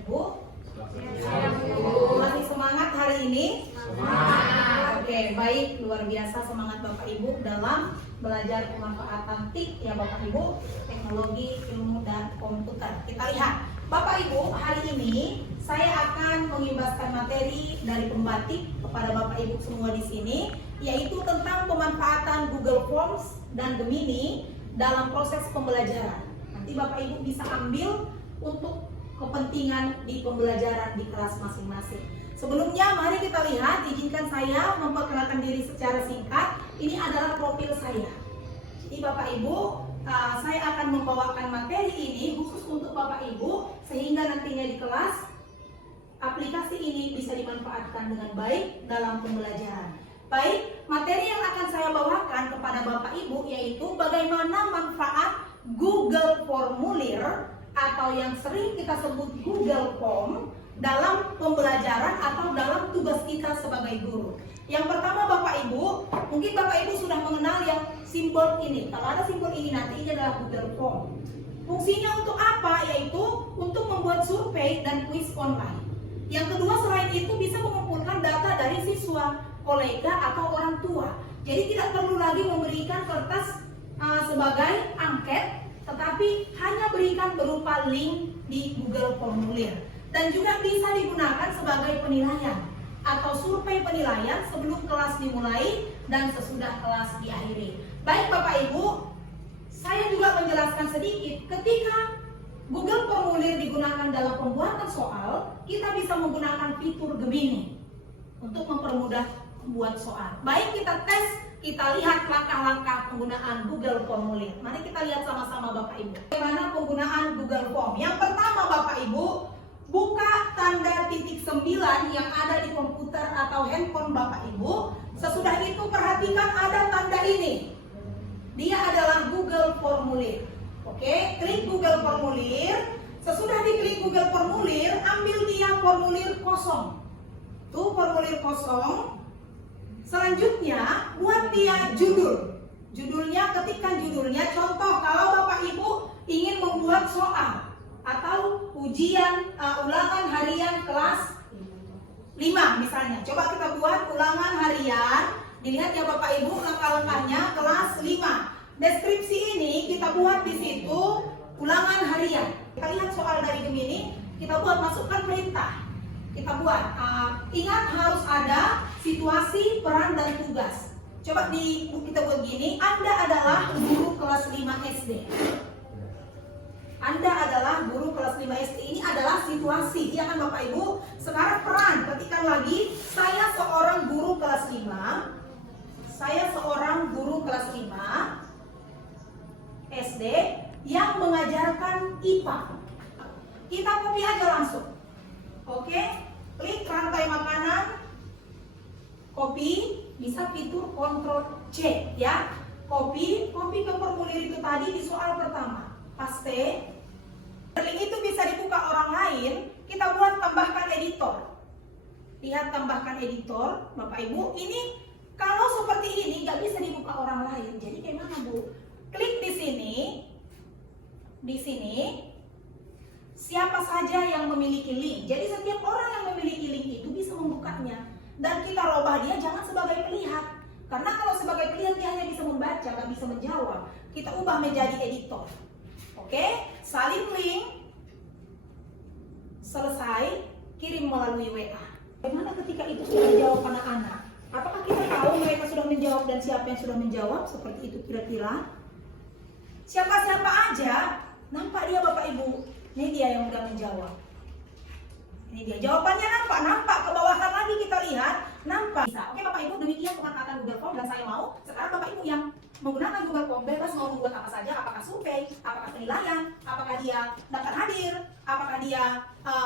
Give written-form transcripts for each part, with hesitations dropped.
Ibu? Masih semangat hari ini? Oke, baik, luar biasa semangat Bapak Ibu dalam belajar pemanfaatan TIK ya Bapak Ibu, teknologi, ilmu, dan komputer. Kita lihat, Bapak Ibu, hari ini saya akan mengimbaskan materi dari pembatik kepada Bapak Ibu semua di sini, yaitu tentang pemanfaatan Google Forms dan Gemini dalam proses pembelajaran. Nanti Bapak Ibu bisa ambil untuk kepentingan di pembelajaran di kelas masing-masing. Sebelumnya mari kita lihat, izinkan saya memperkenalkan diri secara singkat. Ini adalah profil saya. Jadi Bapak Ibu, saya akan membawakan materi ini khusus untuk Bapak Ibu, sehingga nantinya di kelas aplikasi ini bisa dimanfaatkan dengan baik dalam pembelajaran. Baik, materi yang akan saya bawakan kepada Bapak Ibu yaitu bagaimana manfaat Google Formulir atau yang sering kita sebut Google Form dalam pembelajaran atau dalam tugas kita sebagai guru. Yang pertama Bapak Ibu, mungkin Bapak Ibu sudah mengenal yang simbol ini. Kalau ada simbol ini nanti ini adalah Google Form. Fungsinya untuk apa? Yaitu untuk membuat survei dan kuis online. Yang kedua, selain itu bisa mengumpulkan data dari siswa, kolega atau orang tua. Jadi tidak perlu lagi memberikan kertas sebagai angket, tetapi hanya berikan berupa link di Google Formulir. Dan juga bisa digunakan sebagai penilaian atau survei penilaian sebelum kelas dimulai dan sesudah kelas diakhiri. Baik Bapak Ibu, saya juga menjelaskan sedikit ketika Google Formulir digunakan dalam pembuatan soal, kita bisa menggunakan fitur Gemini untuk mempermudah membuat soal. Baik, kita tes, kita lihat langkah-langkah penggunaan Google Formulir. Mari kita lihat sama-sama Bapak Ibu. Bagaimana penggunaan Google Form? Yang pertama Bapak Ibu, buka tanda titik 9 yang ada di komputer atau handphone Bapak Ibu. Sesudah itu perhatikan ada tanda ini. Dia adalah Google Formulir. Oke, klik Google Formulir. Sesudah diklik Google Formulir, ambil dia formulir kosong. Tuh formulir kosong. Selanjutnya buat dia judul. Judulnya, ketikkan judulnya. Contoh kalau Bapak Ibu ingin membuat soal atau ujian ulangan harian kelas 5 misalnya. Coba kita buat ulangan harian. Dilihat ya Bapak Ibu langkah-langkahnya kelas 5. Deskripsi ini kita buat di situ ulangan harian. Kita lihat soal dari Gemini, kita buat masukkan perintah. Kita buat, ingat harus ada situasi, peran, dan tugas. Coba kita buat gini, Anda adalah guru kelas 5 SD. Anda adalah guru kelas 5 SD, ini adalah situasi, ya kan Bapak Ibu? Sekarang peran, ketikkan lagi, saya seorang guru kelas 5. Saya seorang guru kelas 5 SD yang mengajarkan IPA. Kita copy aja langsung. Oke, klik rantai makanan, copy, bisa fitur Ctrl C ya. Copy ke formulir itu tadi di soal pertama. Paste. Link itu bisa dibuka orang lain, kita buat tambahkan editor. Lihat tambahkan editor, Bapak Ibu. Ini kalau seperti ini nggak bisa dibuka orang lain. Jadi gimana Bu? Klik di sini, siapa saja yang memiliki link. Jadi setiap orang yang memiliki link itu bisa membukanya. Dan kita robah dia jangan sebagai pelihat. Karena kalau sebagai pelihat dia hanya bisa membaca, nggak bisa menjawab. Kita ubah menjadi editor. Oke, salin link, selesai, kirim melalui WA. Bagaimana ketika itu sudah dijawab anak-anak? Apakah kita tahu mereka sudah menjawab dan siapa yang sudah menjawab? Seperti itu kira-kira. Siapa-siapa aja, nampak dia Bapak Ibu. Ini dia yang sudah menjawab. Ini dia, jawabannya nampak. Ke bawahkan lagi kita lihat, nampak. Bisa. Oke Bapak Ibu, demikian pemanfaatan Google Form dan saya mau sekarang Bapak Ibu yang menggunakan Google Form bebas mau membuat apa saja, apakah survei, apakah penilaian, apakah dia daftar hadir, apakah dia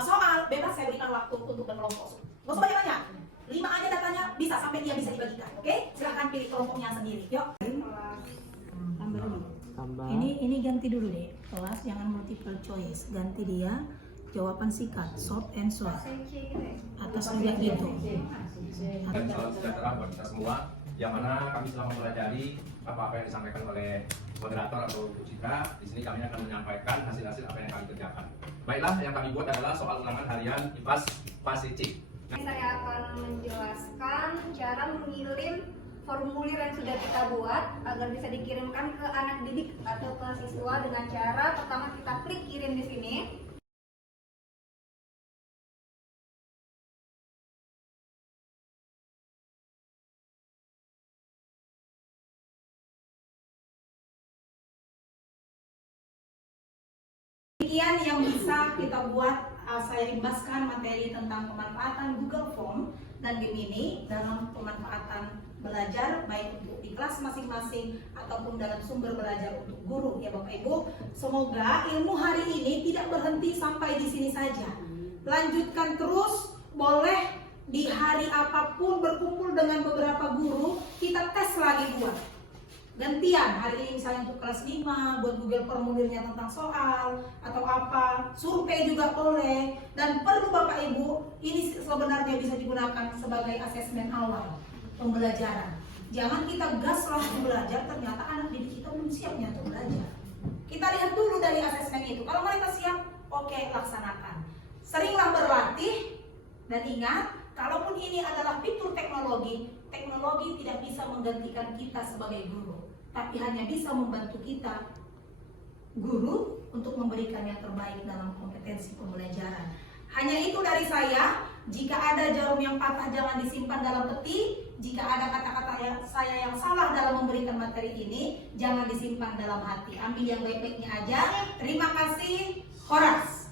soal, bebas saya berikan waktu untuk berkelompok. Gak usah banyak-banyak. 5 aja datanya bisa sampai dia bisa dibagikan. Oke? Silakan pilih kelompoknya sendiri. Yuk. Tambah dulu. Ini ganti dulu deh. Kelas jangan multiple choice. Ganti dia jawaban singkat, short and short. Atas juga gitu. Salam sejahtera buat kita semua. yang mana kami telah mempelajari apa yang disampaikan oleh moderator atau Bu Citra. Di sini kami akan menyampaikan hasil-hasil apa yang kami kerjakan. Baiklah, yang kami buat adalah soal ulangan harian IPAS fase C. Saya akan menjelaskan cara mengirim formulir yang sudah kita buat agar bisa dikirimkan ke anak didik atau ke siswa dengan cara pertama kita klik kirim di sini. Demikian yang bisa kita buat. Saya imbaskan materi tentang pemanfaatan Google Form dan Gemini dalam pemanfaatan belajar baik untuk di kelas masing-masing ataupun dalam sumber belajar untuk guru ya Bapak Ibu. Semoga ilmu hari ini tidak berhenti sampai di sini saja. Lanjutkan terus, boleh di hari apapun berkumpul dengan beberapa guru, kita tes lagi buat. Gantian, hari ini misalnya untuk kelas 5 buat Google formulirnya tentang soal atau apa, survei juga boleh. Dan perlu Bapak Ibu, ini sebenarnya bisa digunakan sebagai asesmen awal pembelajaran. Jangan kita gas langsung belajar, ternyata anak didik kita belum siapnya untuk belajar. Kita lihat dulu dari asesmen itu, kalau mereka siap, oke, laksanakan. Seringlah berlatih dan ingat, kalaupun ini adalah fitur teknologi, teknologi tidak bisa menggantikan kita sebagai guru, tapi hanya bisa membantu kita guru untuk memberikan yang terbaik dalam kompetensi pembelajaran. Hanya itu dari saya. Jika ada jarum yang patah jangan disimpan dalam peti. Jika ada kata-kata saya yang salah dalam memberikan materi ini, jangan disimpan dalam hati. Ambil yang baik-baiknya aja. Terima kasih. Horas.